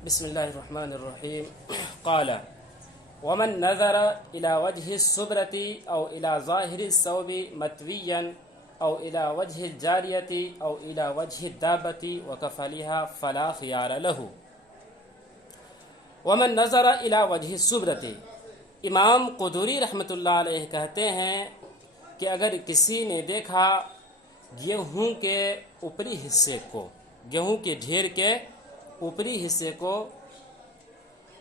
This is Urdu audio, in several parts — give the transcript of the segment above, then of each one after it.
بسم الله الرحمن الرحيم. قال: ومن نظر إلى وجه السبرة أو إلى ظاهر الثوب متويا أو إلى وجه الجارية أو إلى وجه الدابة وكفلها فلا خيار له. ومن نظر إلى وجه السبرة، امام قدوری رحمۃ اللہ علیہ کہتے ہیں کہ اگر کسی نے دیکھا گیہوں کے اوپری حصے کو، گیہوں کے ڈھیر کے اوپری حصے کو،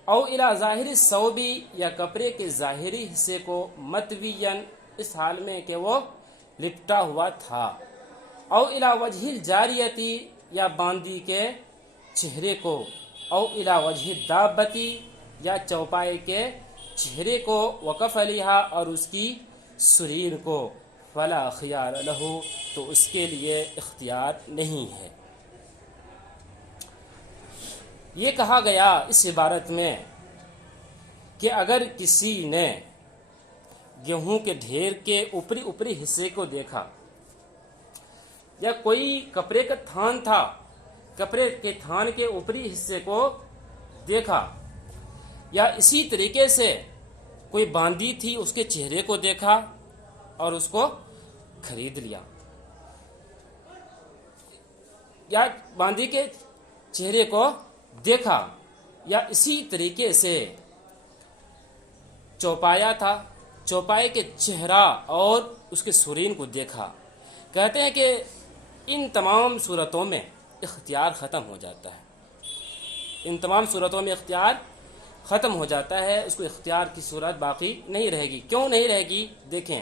او الی ظاہر الثوب، یا کپڑے کے ظاہری حصے کو، متویاً، اس حال میں کہ وہ لپٹا ہوا تھا، او الی وجہ الجاریتی، یا باندی کے چہرے کو، او الی وجہ الدابتی، یا چوپائے کے چہرے کو، وکفلیہا، اور اس کی سریر کو، فلا خیار لہ، تو اس کے لیے اختیار نہیں ہے۔ یہ کہا گیا اس عبارت میں کہ اگر کسی نے گیہوں کے ڈھیر کے اوپری حصے کو دیکھا، یا کوئی کپڑے کا تھان تھا، کپڑے کے تھان کے اوپری حصے کو دیکھا، یا اسی طریقے سے کوئی باندی تھی اس کے چہرے کو دیکھا اور اس کو خرید لیا، یا باندی کے چہرے کو دیکھا، یا اسی طریقے سے چوپایا تھا، چوپائے کے چہرہ اور اس کے سرین کو دیکھا، کہتے ہیں کہ ان تمام صورتوں میں اختیار ختم ہو جاتا ہے، ان تمام صورتوں میں اختیار ختم ہو جاتا ہے، اس کو اختیار کی صورت باقی نہیں رہے گی۔ کیوں نہیں رہے گی؟ دیکھیں،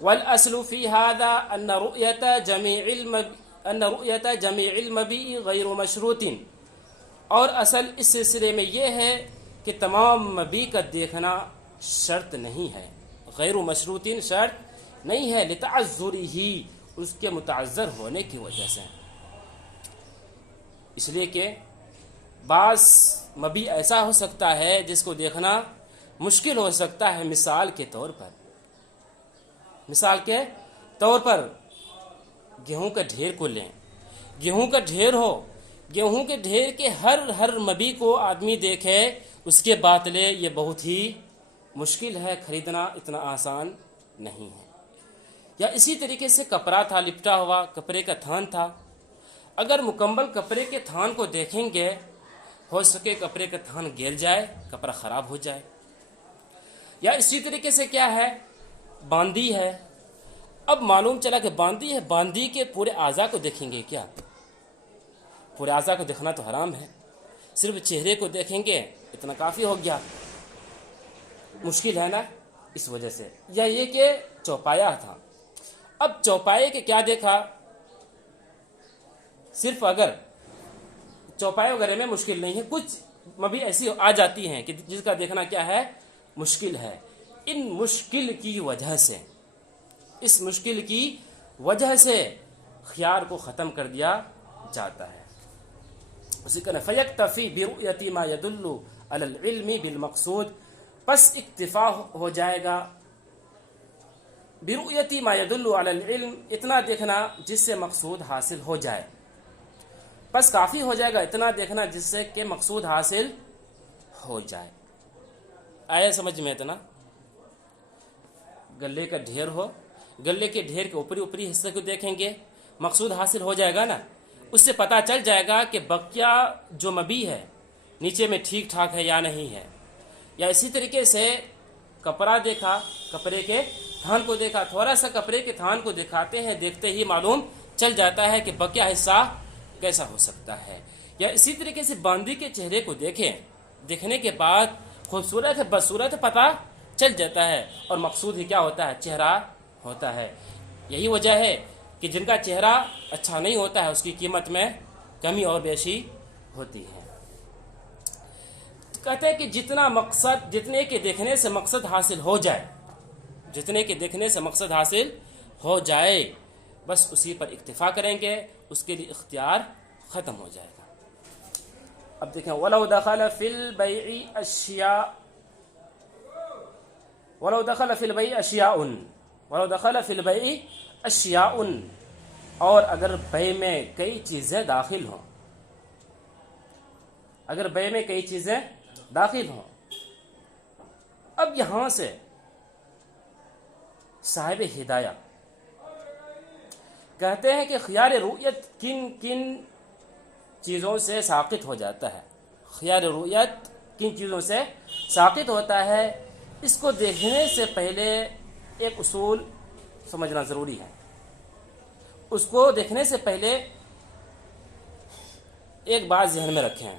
والأصل في هذا أن رؤية جميع المبيء غير مشروط، اور اصل اس سلسلے میں یہ ہے کہ تمام مبی کا دیکھنا شرط نہیں ہے، غیر مشروطین شرط نہیں ہے، لتعذری ہی، اس کے متعذر ہونے کی وجہ سے، اس لیے کہ بعض مبی ایسا ہو سکتا ہے جس کو دیکھنا مشکل ہو سکتا ہے۔ مثال کے طور پر گیہوں کا ڈھیر کو لیں، گیہوں کا ڈھیر ہو، گیہوں کے ڈھیر کے ہر مبی کو آدمی دیکھے، اس کے بعد لے، یہ بہت ہی مشکل ہے، خریدنا اتنا آسان نہیں ہے۔ یا اسی طریقے سے کپڑا تھا، لپٹا ہوا کپڑے کا تھان تھا، اگر مکمل کپڑے کے تھان کو دیکھیں گے، ہو سکے کپڑے کا تھان گر جائے، کپڑا خراب ہو جائے۔ یا اسی طریقے سے کیا ہے، باندی ہے، اب معلوم چلا کہ باندی ہے، باندی کے پورے اعضاء کو دیکھیں گے کیا؟ پورے اعضاء کو دیکھنا تو حرام ہے، صرف چہرے کو دیکھیں گے اتنا کافی ہو گیا، مشکل ہے نا، اس وجہ سے۔ یا یہ کہ چوپایا تھا، اب چوپائے کے کیا دیکھا، صرف اگر چوپائے وغیرہ میں مشکل نہیں ہے، کچھ مبی ایسی آ جاتی ہیں کہ جس کا دیکھنا کیا ہے، مشکل ہے، ان مشکل کی وجہ سے، اس مشکل کی وجہ سے خیار کو ختم کر دیا جاتا ہے۔ اسی طرح فیکتفی برؤیت ما یدل علی العلم بالمقصود، پس اکتفا ہو جائے گا برؤیت ما یدل علی العلم، اتنا دیکھنا جس سے مقصود حاصل ہو جائے، بس کافی ہو جائے گا اتنا دیکھنا جس سے کہ مقصود حاصل ہو جائے۔ آیا سمجھ میں اتنا؟ گلے کا ڈھیر ہو، گلے کے ڈھیر کے اوپری حصے کو دیکھیں گے، مقصود حاصل ہو جائے گا نا، اس سے پتہ چل جائے گا کہ بقیہ جو مبی ہے نیچے میں ٹھیک ٹھاک ہے یا نہیں ہے۔ یا اسی طریقے سے کپڑا دیکھا، کپڑے کے تھان کو دیکھا، تھوڑا سا کپڑے کے تھان کو دکھاتے ہیں، دیکھتے ہی معلوم چل جاتا ہے کہ بقیہ حصہ کیسا ہو سکتا ہے۔ یا اسی طریقے سے باندی کے چہرے کو دیکھیں، دیکھنے کے بعد خوبصورت ہے بدصورت پتہ چل جاتا ہے، اور مقصود ہی کیا ہوتا ہے، چہرہ ہوتا ہے۔ یہی وجہ ہے کہ جن کا چہرہ اچھا نہیں ہوتا ہے اس کی قیمت میں کمی اور بیشی ہوتی ہے۔ کہتے ہیں کہ جتنے کے دیکھنے سے مقصد حاصل ہو جائے، جتنے کے دیکھنے سے مقصد حاصل ہو جائے، بس اسی پر اکتفا کریں گے، اس کے لیے اختیار ختم ہو جائے گا۔ اب دیکھیں، وَلَوْ دَخَلَ فِي الْبَيْعِ أَشْيَاءٌ، اور اگر بیع میں کئی چیزیں داخل ہوں، اگر بے میں کئی چیزیں داخل ہوں. اب یہاں سے صاحب ہدایہ کہتے ہیں کہ خیار رؤیت کن کن چیزوں سے ساقط ہو جاتا ہے. خیار رؤیت کن چیزوں سے ساقط ہوتا ہے، اس کو دیکھنے سے پہلے ایک اصول سمجھنا ضروری ہے. اس کو دیکھنے سے پہلے ایک بات ذہن میں رکھیں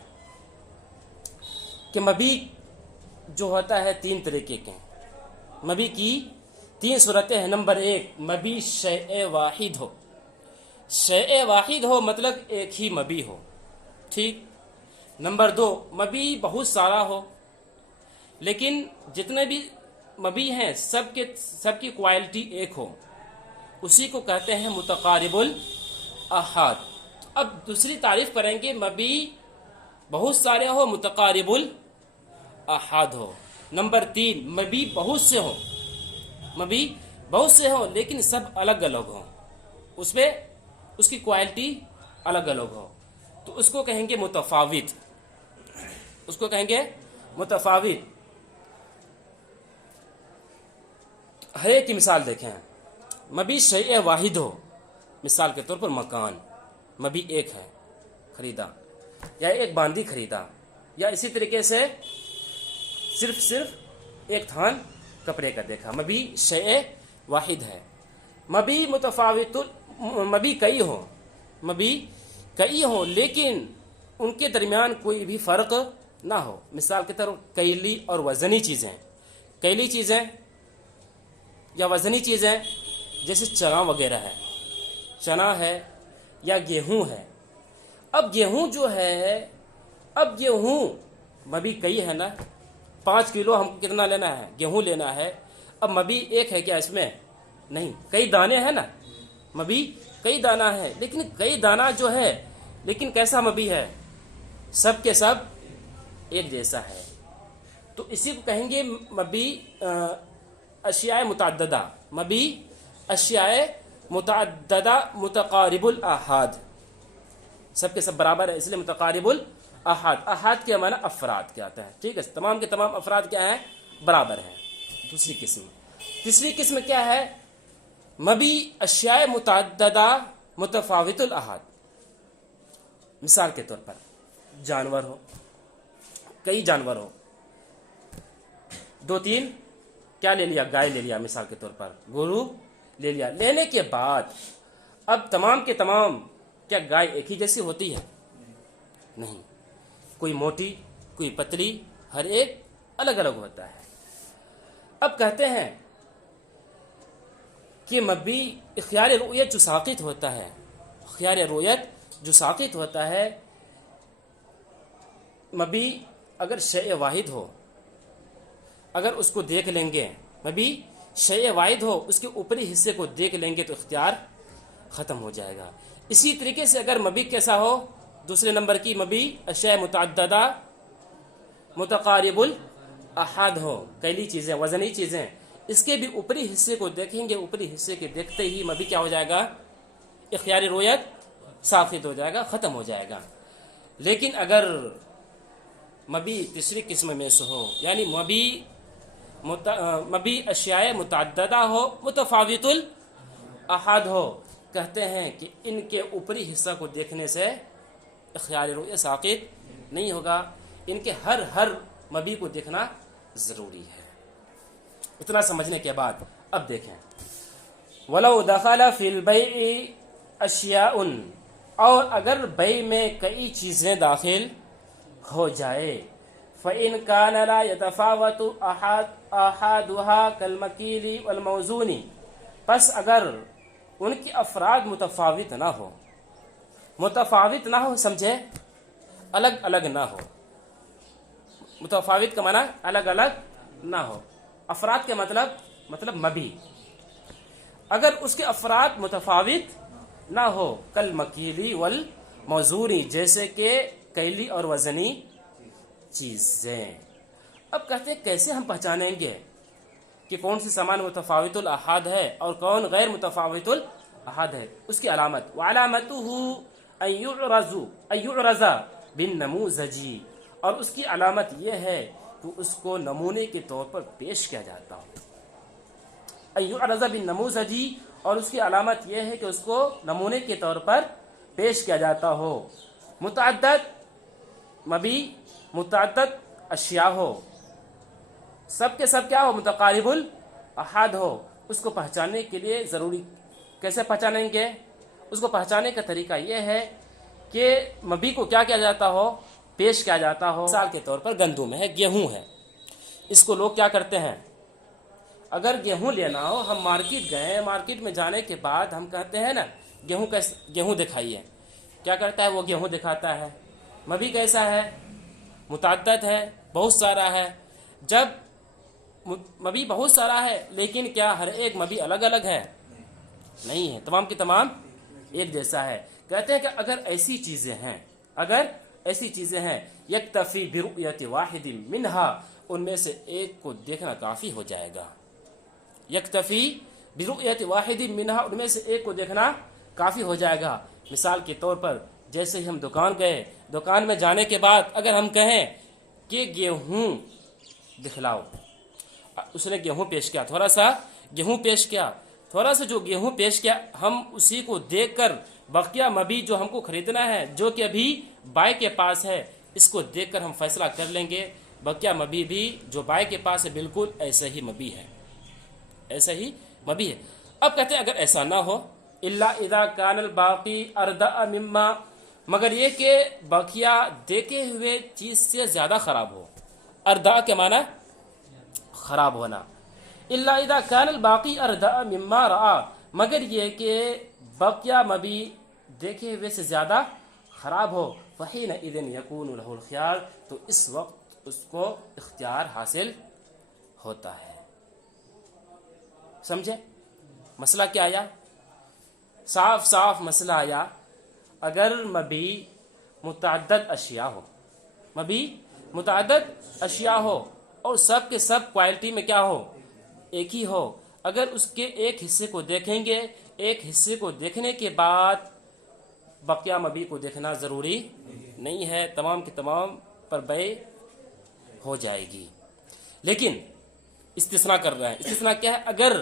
کہ مبی جو ہوتا ہے 3 طریقے کے. مبی کی 3 صورتیں ہیں. نمبر 1 مبی شیء واحد ہو. شیء واحد ہو مطلب ایک ہی مبی ہو. ٹھیک. نمبر 2 مبی بہت سارا ہو، لیکن جتنے بھی مبی ہیں سب کی کوالٹی ایک ہو. اسی کو کہتے ہیں متقارب الاحاد. اب دوسری تعریف کریں گے مبی بہت سارے ہو، متقارب الاحاد ہو. نمبر 3 مبی بہت سے ہو. مبی بہت سے ہو لیکن سب الگ الگ ہوں، اس کی کوالٹی الگ الگ ہو، تو اس کو کہیں گے متفاوت. اس کو کہیں گے متفاوت. ہر ایک کی مثال دیکھیں. مبی شیء واحد ہو، مثال کے طور پر مکان. مبی ایک ہے، خریدا، یا ایک باندی خریدا، یا اسی طریقے سے صرف ایک تھان کپڑے کا دیکھا. مبی شیء واحد ہے. مبی متفاوت، مبی کئی ہوں لیکن ان کے درمیان کوئی بھی فرق نہ ہو. مثال کے طور پر کیلی اور وزنی چیزیں. کیلی چیزیں یا وزنی چیزیں جیسے چنا وغیرہ ہے، چنا ہے یا گیہوں ہے. اب گیہوں جو ہے، مبی کئی ہے نا. 5 کلو ہم کو کتنا لینا ہے؟ گیہوں لینا ہے. اب مبی ایک ہے کیا اس میں؟ نہیں، کئی دانے ہیں نا. مبی کئی دانہ ہے، لیکن کئی دانہ جو ہے لیکن کیسا مبی ہے؟ سب کے سب ایک جیسا ہے. تو اسی کو کہیں گے مبی اشیاء متعددہ. مبی اشیاء متعددہ متقارب الاحاد. سب کے سب برابر ہے، اس لیے متقارب الاحاد. احاد کے معنی افراد کے آتا ہے. ٹھیک ہے، تمام کے تمام افراد کیا ہیں؟ برابر ہیں. دوسری قسم. تیسری قسم کیا ہے؟ مبی اشیاء متعددہ متفاوت الاحاد. مثال کے طور پر جانور ہو، کئی جانور ہو، 2-3 کیا لے لیا؟ گائے لے لیا. مثال کے طور پر گرو لے لیا. لینے کے بعد اب تمام کے تمام کیا گائے ایک ہی جیسی ہوتی ہے؟ نہیں، کوئی موٹی، کوئی پتلی، ہر ایک الگ الگ ہوتا ہے. اب کہتے ہیں کہ مبی خیار رؤیت جو ساقط ہوتا ہے، خیار رؤیت جو ساقط ہوتا ہے، مبی اگر شیء واحد ہو، اگر اس کو دیکھ لیں گے، مبی شیء واحد ہو، اس کے اوپری حصے کو دیکھ لیں گے تو اختیار ختم ہو جائے گا. اسی طریقے سے اگر مبی کیسا ہو؟ دوسرے نمبر کی مبی اشیاء متعددہ متقارب الاحاد ہو، کیلی چیزیں، وزنی چیزیں، اس کے بھی اوپری حصے کو دیکھیں گے، اوپری حصے کے دیکھتے ہی مبی کیا ہو جائے گا؟ اختیار رؤیت ساقط ہو جائے گا، ختم ہو جائے گا. لیکن اگر مبی تیسری قسم میں سے ہو، یعنی مبی اشیاء متعددہ ہو، متفاوت الاحاد ہو، کہتے ہیں کہ ان کے اوپری حصہ کو دیکھنے سے اختیار رؤیت ساقط نہیں ہوگا. ان کے ہر مبی کو دیکھنا ضروری ہے. اتنا سمجھنے کے بعد اب دیکھیں. وَلَوْ دَخَلَ فِي الْبَيْعِ أَشْيَاءٌ، اور اگر بیع میں کئی چیزیں داخل ہو جائے، فَإِنْ كَانَ لَا يَتَفَاوَتُ أَحَادُهَا كَالْمَكِيلِ وَالْمَوْزُونِ، پس اگر ان کی افراد متفاوت نہ ہو، متفاوت نہ ہو سمجھے، الگ الگ نہ ہو. متفاوت کا معنی الگ الگ نہ ہو. افراد کے مطلب مبی، اگر اس کے افراد متفاوت نہ ہو، کل مکیلی والموزونی، جیسے کہ کیلی اور وزنی چیزیں. اب کہتے ہیں کیسے ہم پہچانیں گے کہ کون سی سامان متفاوت الاحاد ہے اور کون غیر متفاوت الاحاد ہے؟ اس کی علامت وعلامتہ ان یعرض بالنموذجی، اور اس کی علامت یہ ہے کہ اس کو نمونے کے طور پر پیش کیا جاتا ہو. ایعرض بالنموذجی، اور اس کی علامت یہ ہے کہ اس کو نمونے کے طور پر پیش کیا جاتا ہو. متعدد مبی متعدد اشیاء ہو، سب کے سب کیا ہو، متقارب الاحاد ہو. اس کو پہچاننے کے لیے ضروری کیسے پہچانیں گے؟ اس کو پہچاننے کا طریقہ یہ ہے کہ مبی کو کیا کیا جاتا ہو، پیش کیا جاتا ہو. مثال کے طور پر گندم ہے، گیہوں ہے. اس کو لوگ کیا کرتے ہیں، اگر گیہوں لینا ہو، ہم مارکیٹ گئے، مارکیٹ میں جانے کے بعد ہم کہتے ہیں نا گیہوں دکھائیے. کیا کرتا ہے وہ؟ گیہوں دکھاتا ہے. مبی کیسا ہے؟ متعدد ہے، بہت سارا ہے. جب مبی بہت سارا ہے لیکن کیا ہر ایک مبی الگ الگ ہے؟ نہیں ہے، تمام کی تمام ایک جیسا ہے. کہتے ہیں کہ اگر ایسی چیزیں ہیں یکتفی برؤیت واحد منہا، ان میں سے ایک کو دیکھنا کافی ہو جائے گا. یکتفی برؤیت واحد منہا، ان میں سے ایک کو دیکھنا کافی ہو جائے گا. مثال کے طور پر جیسے ہی ہم دکان گئے، دکان میں جانے کے بعد اگر ہم کہیں کہ گیہوں دکھلاؤ، اس نے گیہوں پیش کیا، تھوڑا سا گیہوں پیش کیا، تھوڑا سا جو گیہوں پیش کیا، ہم اسی کو دیکھ کر بقیہ مبی جو ہم کو خریدنا ہے، جو کہ ابھی بائی کے پاس ہے، اس کو دیکھ کر ہم فیصلہ کر لیں گے. بقیہ مبی بھی جو بائی کے پاس ہے بالکل ایسا ہی مبی ہے، ایسا ہی مبی ہے. اب کہتے ہیں اگر ایسا نہ ہو، الا اذا کان الباقی اردأ مما، مگر یہ کہ بقیہ دیکھے ہوئے چیز سے زیادہ خراب ہو. اردأ کے معنی خراب ہونا. الا اذا کان الباقی اردأ مما رأى، مگر یہ کہ بقیہ مبی دیکھے ہوئے سے زیادہ خراب ہو. فحینئذ یکون له الخیار، تو اس وقت اس کو اختیار حاصل ہوتا ہے. سمجھے مسئلہ کیا آیا؟ صاف مسئلہ آیا. اگر مبی متعدد اشیاء ہو، مبی متعدد اشیاء ہو اور سب کے سب کوالٹی میں کیا ہو، ایک ہی ہو، اگر اس کے ایک حصے کو دیکھیں گے، ایک حصے کو دیکھنے کے بعد بقیہ مبی کو دیکھنا ضروری نہیں ہے، تمام کی تمام پر بیع ہو جائے گی. لیکن استثناء کر رہے ہیں. استثناء کیا ہے؟ اگر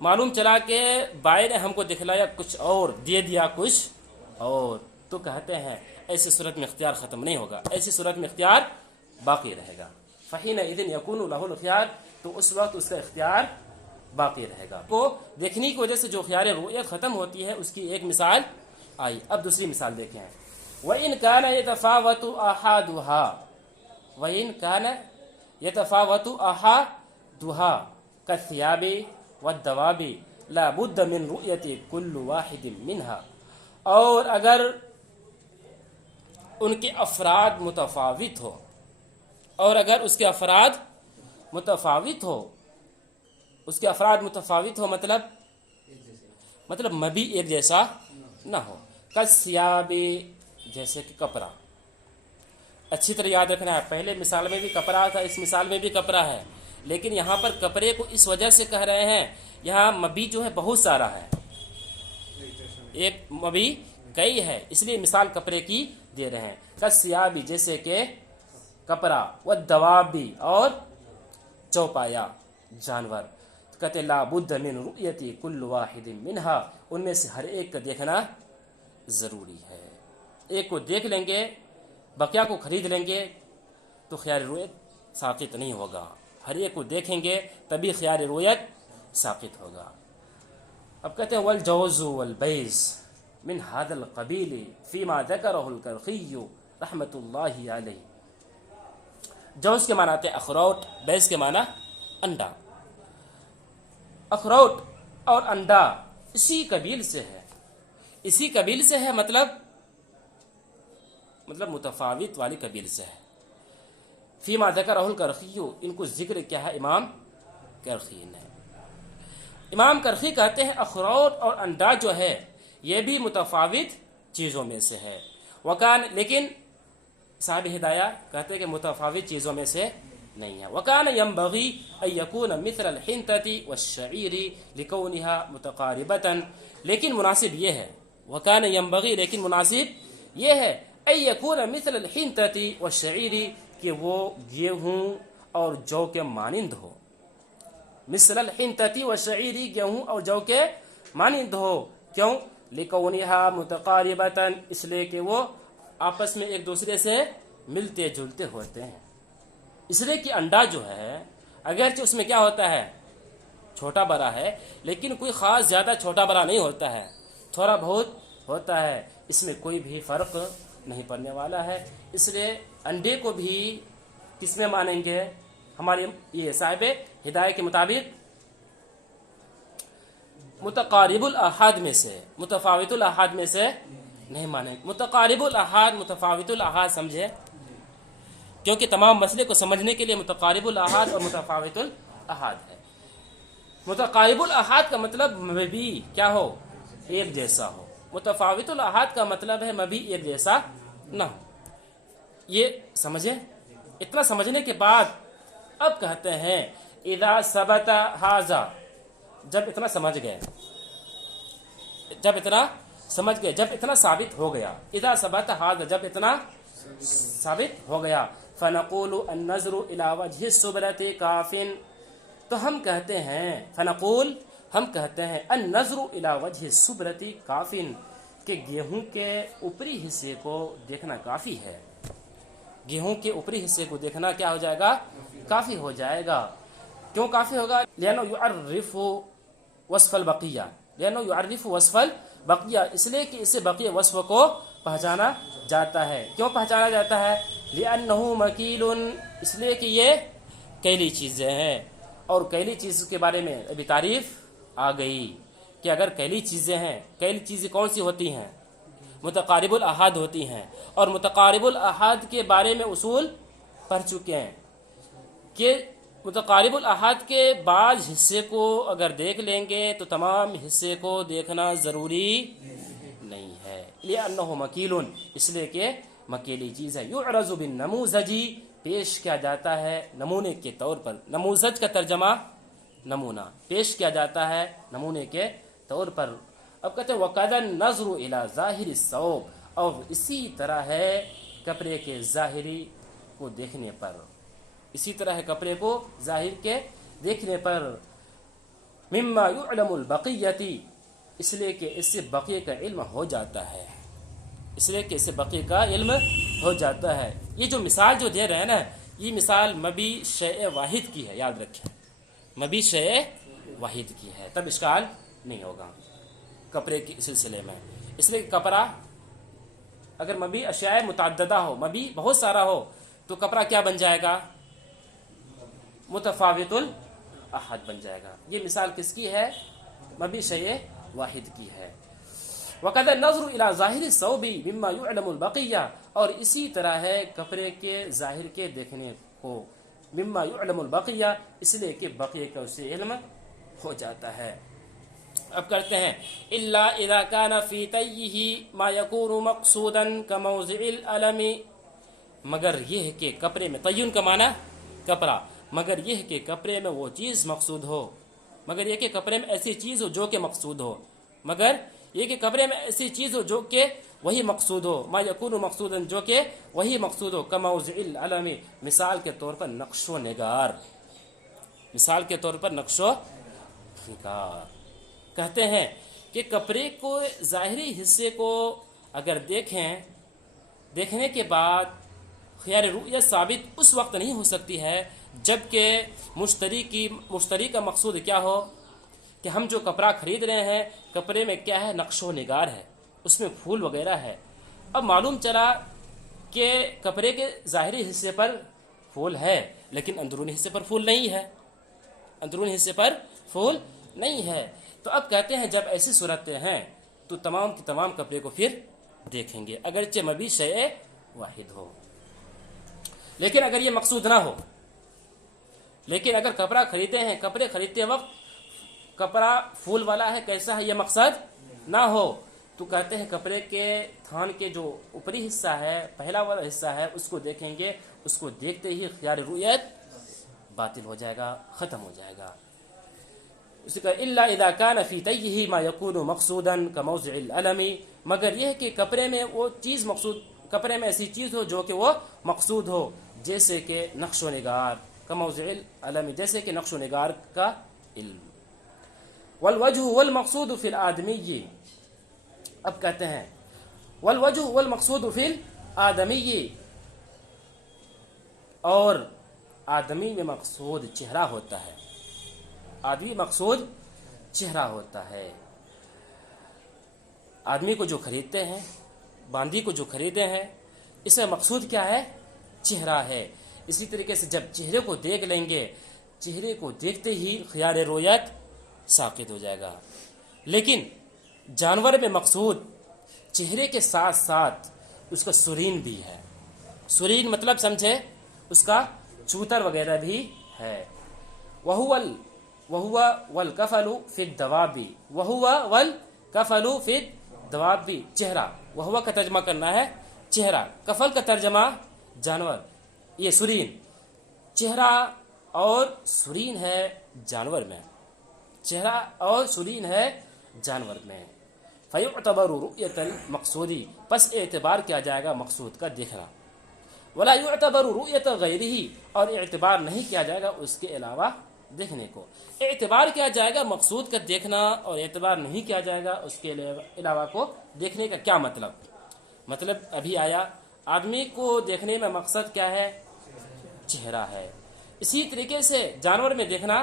معلوم چلا کہ بائی نے ہم کو دکھلایا کچھ اور، دے دیا کچھ اور، تو کہتے ہیں ایسی صورت میں اختیار ختم نہیں ہوگا، ایسی صورت میں اختیار باقی رہے گا. فحینئذ یکون له الخیار، تو اس وقت اس کا اختیار باقی رہے گا. کو دیکھنے کی وجہ سے جو خیار رؤیت ختم ہوتی ہے، اس کی ایک مثال آئی. اب دوسری مثال دیکھیں. وَإِنْ كَانَ يَتَفَاوَتُ أَحَادُهَا، وَإِنْ كَانَ يَتَفَاوَتُ أَحَادُهَا كَالثِّيَابِ وَالدَّوَابِ لَا بُدَّ مِنْ رُؤْيَةِ كُلُّ وَاحِدٍ مِنْهَا، اور اگر ان کے افراد متفاوت ہو، اور اگر اس کے افراد متفاوت ہو، اس کے افراد متفاوت ہو مطلب مبی ایک جیسا نہ ہو. کالثیاب، جیسے کہ کپڑا. اچھی طرح یاد رکھنا ہے، پہلے مثال میں بھی کپڑا تھا، اس مثال میں بھی کپڑا ہے، لیکن یہاں پر کپڑے کو اس وجہ سے کہہ رہے ہیں، یہاں مبی جو ہے بہت سارا ہے، ایک مبی کئی ہے، اس لیے مثال کپڑے کی دے رہے ہیں. کالثیاب، جیسے کہ کپڑا، والدواب، اور چوپایا جانور. کہتے لا بد من رؤیت کل واحد منہا، ان میں سے ہر ایک کا دیکھنا ضروری ہے. ایک کو دیکھ لیں گے، بقیہ کو خرید لیں گے تو خیار رؤیت ساقط نہیں ہوگا. ہر ایک کو دیکھیں گے تبھی خیار رؤیت ساقط ہوگا. اب کہتے ہیں والجوز والبیز من هذا القبیل فیما ذکرہ الکرخی رحمۃ اللہ علیہ. جوز کے معنی آتے ہیں اخروٹ، بیز کے معنی انڈا. اخروٹ اور انڈا اسی قبیل سے ہے، اسی قبیل سے ہے، مطلب متفاوت والی قبیل سے ہے. فیما ذکرہ الکرخی، ان کو ذکر کیا ہے امام کرخی نے. امام کرخی کہتے ہیں اخروٹ اور انڈا جو ہے یہ بھی متفاوت چیزوں میں سے ہے. لیکن صاحب ہدایہ کہتے ہیں کہ متفاوت چیزوں میں سے نہیں ہے. وَكَانَ يَنْبَغِي أَن يَكُونَ مِثْلَ الْحِنْطَةِ وَالشَّعِيرِ لِكَوْنِهَا مُتَقَارِبَةً، لیکن مناسب یہ ہے، وَكَانَ يَنْبَغِي، لیکن مناسب یہ ہے ای یکون مثل الحنطۃ والشعیر، کہ وہ گیہوں اور جو کے مانند ہو. مثل الحنطۃ والشعیر، گیہوں اور جو کے مانند ہو. کیوں؟ لکونھا متقاربۃ، اس لیے کہ وہ آپس میں ایک دوسرے سے ملتے جلتے ہوتے ہیں. اس لیے کہ انڈا جو ہے اگرچہ اس میں کیا ہوتا ہے، چھوٹا بڑا ہے، لیکن کوئی خاص زیادہ چھوٹا بڑا نہیں ہوتا ہے، تھوڑا بہت ہوتا ہے. اس میں کوئی بھی فرق نہیں پڑنے والا ہے. اس لیے انڈے کو بھی کس میں مانیں گے؟ ہمارے یہ صاحب ہدایت کے مطابق متقارب الاحاد میں سے، متفاوت الاحاد میں سے نہیں مانیں. متقارب الاحاد، متفاوت الاحاد سمجھے، کیونکہ تمام مسئلے کو سمجھنے کے لیے متقارب الاحاد اور متفاوت الاحاد ہے. متقارب الاحاد کا مطلب مبی کیا ہو، ایک جیسا ہو. متفاوت الاحاد کا مطلب ہے مبی ایک جیسا نہ ہو. یہ سمجھے؟ اتنا سمجھنے کے بعد اب کہتے ہیں اذا ثبت ھذا، جب اتنا سمجھ گئے، جب اتنا ثابت ہو گیا. اذا ثبت ھذا، جب اتنا ثابت ہو گیا. فنقول النظر الى وجه الصبرة کاف، تو ہم کہتے ہیں، فنقول ہم کہتے ہیں، النظر الى وجه الصبرة کاف، کہ گیہوں کے اوپری حصے کو دیکھنا کافی ہے. گیہوں کے اوپری حصے کو دیکھنا کیا ہو جائے گا؟ کافی ہو جائے گا. کیوں کافی ہوگا؟ لأنه يعرف وصف البقیہ، لأنه يعرف وصف البقیہ، اس لیے کہ اسے بقیہ وصف کو پہچانا جاتا ہے. کیوں پہچانا جاتا ہے؟ لأنه مکیل، اس لیے کہ یہ کیلی چیزیں ہیں. اور کیلی چیز کے بارے میں ابھی تعریف آ گئی کہ اگر کیلی چیزیں ہیں، کیلی چیزیں کون سی ہوتی ہیں؟ متقارب الاحاد ہوتی ہیں. اور متقارب الاحاد کے بارے میں اصول پڑھ چکے ہیں کہ متقارب الاحاد کے بعض حصے کو اگر دیکھ لیں گے تو تمام حصے کو دیکھنا ضروری نہیں ہے. لأنه مکیل، اس لیے کہ مکیلی چیز ہے. یعرض بالنموذج، پیش کیا جاتا ہے نمونے کے طور پر. نموذج کا ترجمہ نمونہ، پیش کیا جاتا ہے نمونے کے طور پر. اب کہتے ہیں وَقَدَ النَّظْرُ إِلَى ظَاهِرِ الثَّوْبِ، اور اسی طرح ہے کپڑے کے ظاہری کو دیکھنے پر، اسی طرح ہے کپڑے کو ظاہر کے دیکھنے پر. مما يعلم البقیتی، اس لیے کہ اس سے بقیہ کا علم ہو جاتا ہے، اس لیے کہ اس سے بقیہ کا علم ہو جاتا ہے. یہ جو مثال جو دے رہے ہیں نا، یہ مثال مبی شیء واحد کی ہے، یاد رکھیں، مبی شیء واحد کی ہے، تب اشکال نہیں ہوگا کپڑے کے سلسلے میں. اس لیے کپڑا اگر مبی اشیاء متعددہ ہو، مبی بہت سارا ہو، تو کپڑا کیا بن جائے گا؟ متفاوت الاحاد بن جائے گا. یہ مثال کس کی ہے؟ مبی شیء واحد کی ہے. وَقَدَ النَّظْرُ إِلَى ظَاهِرِ الثَّوْبِ مِمَّا يُعْلَمُ الْبَقِيَّةِ، اور اسی طرح ہے کپڑے کے ظاہر کے دیکھنے کو، مما يعلم البقیہ، اس لیے کہ بقیہ کا اسے علم ہو جاتا ہے. اب کرتے ہیں الا اذا كان في تيه ما يكون مقصودا كموضع العلم، مگر یہ ہے کہ کپڑے میں، تعین کا معنی کپڑا، مگر یہ ہے کہ کپڑے میں وہ چیز مقصود ہو، مگر یہ کہ کپڑے میں ایسی چیز ہو جو کہ مقصود ہو، مگر یہ کہ کپڑے میں ایسی چیز ہو جو کہ وہی مقصود ہو. ما یکون مقصودا، جو کہ وہی مقصود ہو. کموضع العلم، مثال کے طور پر نقش و نگار، مثال کے طور پر نقش و نگار. کہتے ہیں کہ کپڑے کو ظاہری حصے کو اگر دیکھنے کے بعد خیال رؤیت ثابت اس وقت نہیں ہو سکتی ہے جبکہ مشتری کا مقصود کیا ہو کہ ہم جو کپڑا خرید رہے ہیں، کپڑے میں کیا ہے؟ نقش و نگار ہے، اس میں پھول وغیرہ ہے. اب معلوم چلا کہ کپڑے کے ظاہری حصے پر پھول ہے لیکن اندرونی حصے پر پھول نہیں ہے، اندرونی حصے پر پھول نہیں ہے. تو اب کہتے ہیں جب ایسی صورتیں ہیں تو تمام کی تمام کپڑے کو پھر دیکھیں گے اگرچہ مبی شیء واحد ہو. لیکن اگر یہ مقصود نہ ہو، لیکن اگر کپڑا خریدتے ہیں، کپڑے خریدتے وقت کپڑا پھول والا ہے، کیسا ہے، یہ مقصد نہ ہو، تو کہتے ہیں کپڑے کے تھان کے جو اوپری حصہ ہے، پہلا والا حصہ ہے، اس کو دیکھیں گے. اس کو دیکھتے ہی خیال رؤیت باطل ہو جائے گا، ختم ہو جائے گا. اسی کا الا اذا كان في تيه ما يكون مقصودا كموضع العلم، مگر یہ کہ کپڑے میں وہ چیز مقصود کپڑے میں ایسی چیز ہو جو کہ وہ مقصود ہو، جیسے کہ نقش و نگار کا موضع العلم، جیسے کہ نقش و نگار کا علم. والوجہ والمقصود فی الآدمی، اب کہتے ہیں والوجہ والمقصود فی الآدمی، اور آدمی میں مقصود چہرہ ہوتا ہے، آدمی مقصود چہرہ ہوتا ہے. آدمی کو جو خریدتے ہیں، باندی کو جو خریدے ہیں، اس میں مقصود کیا ہے؟ چہرہ ہے. اسی طریقے سے جب چہرے کو دیکھ لیں گے، چہرے کو دیکھتے ہی خیال رویت ساقط ہو جائے گا. لیکن جانور میں مقصود چہرے کے ساتھ ساتھ اس کا سرین بھی ہے. سرین مطلب سمجھے، اس کا چوتر وغیرہ بھی ہے. وَهُوَ وَالْكَفَلُ فِي الدَّوَابِ، وَهُوَ وَالْكَفَلُ فِي الدَّوَابِ، چہرہ. وَهُوَ کا ترجمہ کرنا ہے چہرہ، کفل کا ترجمہ جانور. یہ سرین، چہرہ اور سرین ہے جانور میں، چہرہ اور سرین ہے جانور میں. فَيُعْتَبَرُ رُؤْيَةَ الْمَقْصُودِ، پس اعتبار کیا جائے گا مقصود کا دیکھنا. وَلَا يُعْتَبَرُ رُؤْيَةَ غَيْرِهِ، اور اعتبار نہیں کیا جائے گا اس کے علاوہ دیکھنے کو. اعتبار کیا جائے گا مقصود کا دیکھنا، اور اعتبار نہیں کیا جائے گا اس کے علاوہ کو دیکھنے کا. کیا مطلب ابھی آیا، آدمی کو دیکھنے میں مقصد کیا ہے؟ چہرہ ہے. اسی طریقے سے جانور میں دیکھنا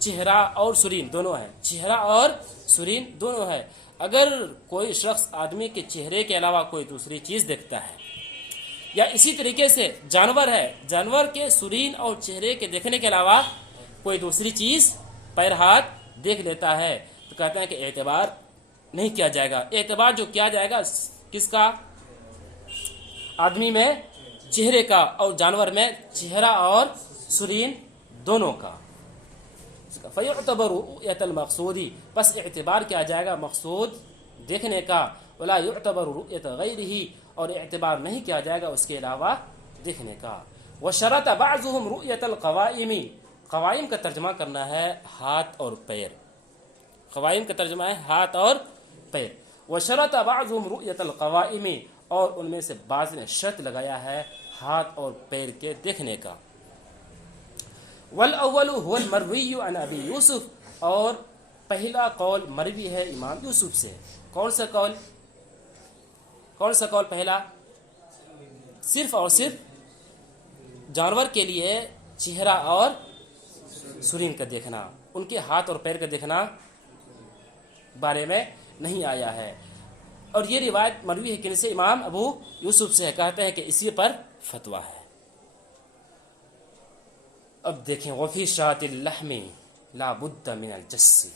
چہرہ اور سرین دونوں ہے، چہرہ اور سرین دونوں ہے. اگر کوئی شخص آدمی کے چہرے کے علاوہ کوئی دوسری چیز دیکھتا ہے، یا اسی طریقے سے جانور ہے، جانور کے سرین اور چہرے کے دیکھنے کے علاوہ کوئی دوسری چیز پیر ہاتھ دیکھ لیتا ہے، تو کہتے ہیں کہ اعتبار نہیں کیا جائے گا. اعتبار جو کیا جائے گا کس کا؟ آدمی میں چہرے کا، اور جانور میں چہرہ اور سرین دونوں کا. فَيُعْتَبَرُ رُؤْيَةَ الْمَقْصُودِ، پس اعتبار کیا جائے گا مقصود دیکھنے کا. وَلَا يُعْتَبَرُ رُؤْيَةَ غَيْرِهِ، اور اعتبار نہیں کیا جائے گا اس کے علاوہ دیکھنے کا. وَشَرَطَ بَعْضُهُمْ رُؤْيَةَ الْقَوَائِمِ، قوائم کا ترجمہ کرنا ہے ہاتھ اور پیر. قوائم کا ترجمہ ہے ہاتھ اور پیر. وَشَرَطَ بَعْضُهُمْ رُؤْيَةَ الْقَوَائِمِ، اور ان میں سے بعض نے شرط لگایا ہے ہاتھ اور پیر کے دیکھنے کا. وَالْأَوَّلُ هُوَ الْمَرْوِيُّ عَنْ أَبِي یوسف، اور پہلا قول مروی ہے امام یوسف سے. کون سا قول؟ کون سا قول پہلا؟ صرف اور صرف جانور کے لیے چہرہ اور سرین کا دیکھنا، ان کے ہاتھ اور پیر کا دیکھنا بارے میں نہیں آیا ہے. اور یہ روایت مروی ہے کن سے؟ امام ابو یوسف سے. کہتے ہیں کہ اسی پر فتویٰ ہے. اب دیکھیں وفی شاۃ اللحم لا بد من الجس،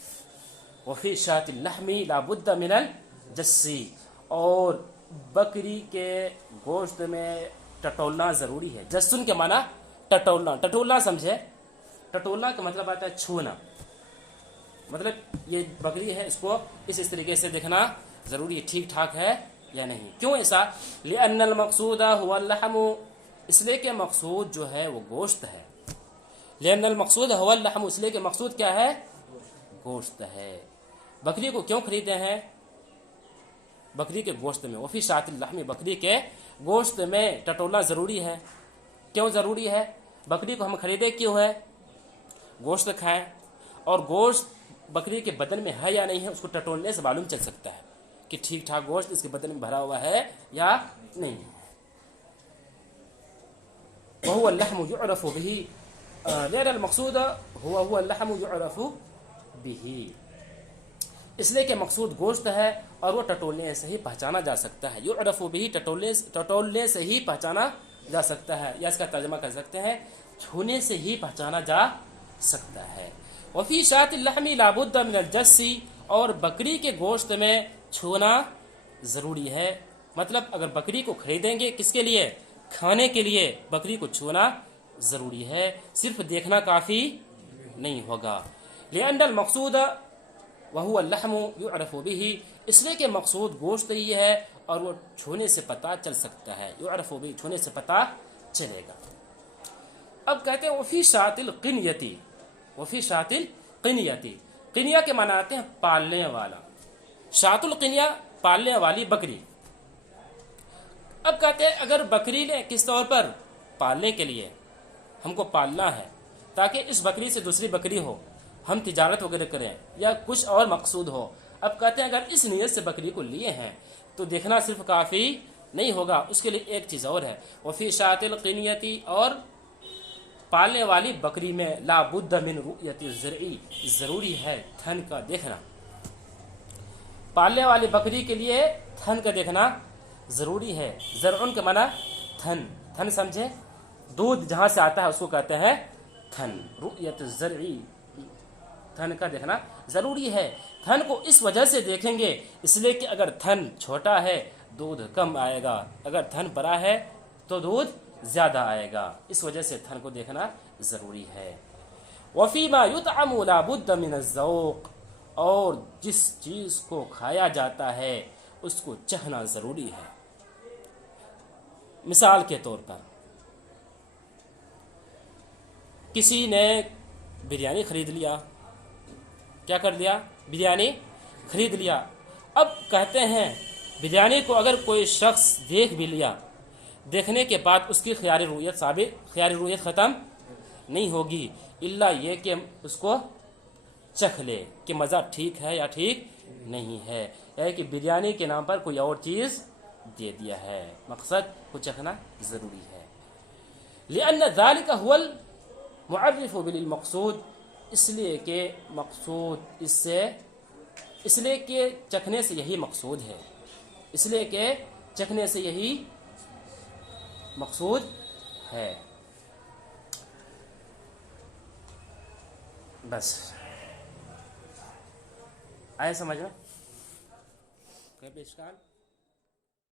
وفی شاۃ اللحم لا بد من الجس، اور بکری کے گوشت میں ٹٹولنا ضروری ہے. جسن کے معنی ٹٹولنا. ٹٹولنا سمجھے؟ ٹٹولنا کا مطلب آتا ہے چھونا. مطلب یہ بکری ہے، اس کو اس طریقے سے دیکھنا ضروری ہے، ٹھیک ٹھاک ہے یا نہیں. کیوں ایسا؟ لأن المقصود هو اللحم، اس لیے کہ مقصود جو ہے وہ گوشت ہے. لأن المقصود هو اللحم، اس لیے کہ مقصود کیا ہے؟ گوشت ہے. بکری کو کیوں خریدے ہیں؟ بکری کے گوشت میں. وفی شاۃ اللحم، بکری کے گوشت میں ٹٹولنا ضروری ہے. کیوں ضروری ہے؟ بکری کو ہم خریدے کیوں ہے؟ گوشت کھائیں، اور گوشت بکری کے بدن میں ہے یا نہیں ہے اس کو ٹٹولنے سے معلوم چل سکتا ہے کہ ٹھیک ٹھاک گوشت اس کے بدن میں بھرا ہوا ہے یا نہیں ہے. وهو اللحم يعرف به، لأن المقصود هو اللحم يعرف به، اس لیے کہ مقصود گوشت ہے اور وہ ٹٹولنے سے ہی پہچانا جا سکتا ہے. يعرف به، ٹٹولنے سے ہی پہچانا جا سکتا ہے، یا اس کا ترجمہ کر سکتے ہیں چھونے سے ہی پہچانا جا سکتا ہے. وفی شاۃ اللحم لا بد من الجس، اور بکری کے گوشت میں چھونا ضروری ہے. مطلب اگر بکری کو خریدیں گے کس کے لیے؟ کھانے کے لیے بکری کو چھونا ضروری ہے، صرف دیکھنا کافی نہیں ہوگا. لأن المقصود وهو اللحم يعرف به، اس لیے کہ مقصود گوشت ہی ہے اور وہ چھونے سے پتہ چل سکتا ہے. يعرف به، چھونے سے پتہ چلے گا. اب کہتے ہیں وفی شاۃ القنیتی، وفی شاۃ القنیتی، قنیہ کے معنی آتے ہیں پالنے والا. شاۃ القنیہ پالنے والی بکری. اب کہتے ہیں اگر بکری لیں کس طور پر؟ پالنے کے لیے، ہم کو پالنا ہے تاکہ اس بکری سے دوسری بکری ہو، ہم تجارت وغیرہ کریں یا کچھ اور مقصود ہو۔ اب کہتے ہیں اگر اس نیت سے بکری کو لیے ہیں تو دیکھنا صرف کافی نہیں ہوگا، اس کے لیے ایک چیز اور ہے، وفی شاۃ القنیتی، اور پالنے والی بکری میں لا بد من رؤیت الزرعی، ضروری ہے تھن کا دیکھنا۔ پالنے والی بکری کے لیے تھن کا دیکھنا ضروری ہے۔ زرعن کا معنی تھن، تھن سمجھے؟ دودھ جہاں سے آتا ہے اس کو کہتے ہیں تھن، رؤیت الزرعی، تھن کا دیکھنا ضروری ہے۔ تھن کو اس وجہ سے دیکھیں گے اس لیے کہ اگر تھن چھوٹا ہے دودھ کم آئے گا، اگر تھن بڑا ہے تو دودھ زیادہ آئے گا، اس وجہ سے تھن کو دیکھنا ضروری ہے۔ وَفِيمَا يُطْعَمُ لَا بُدَّ مِنَ الذَّوْقِ، اور جس چیز کو کھایا جاتا ہے اس کو چکھنا ضروری ہے۔ مثال کے طور پر کسی نے بریانی خرید لیا، کیا کر لیا؟ بریانی خرید لیا۔ اب کہتے ہیں بریانی کو اگر کوئی شخص دیکھ بھی لیا، دیکھنے کے بعد اس کی خیال رویت ختم نہیں ہوگی، الا یہ کہ اس کو چکھ لے کہ مزہ ٹھیک ہے یا ٹھیک نہیں ہے، یعنی کہ بریانی کے نام پر کوئی اور چیز دے دیا ہے، مقصد کو چکھنا ضروری ہے۔ لأن ذلك هو المعرف بالمقصود، اس لیے کہ مقصود اس لیے کہ چکھنے سے یہی مقصود ہے، اس لیے کہ چکھنے سے یہی مقصود ہے۔ بس آئے سمجھ میں؟ کوئی اشکال؟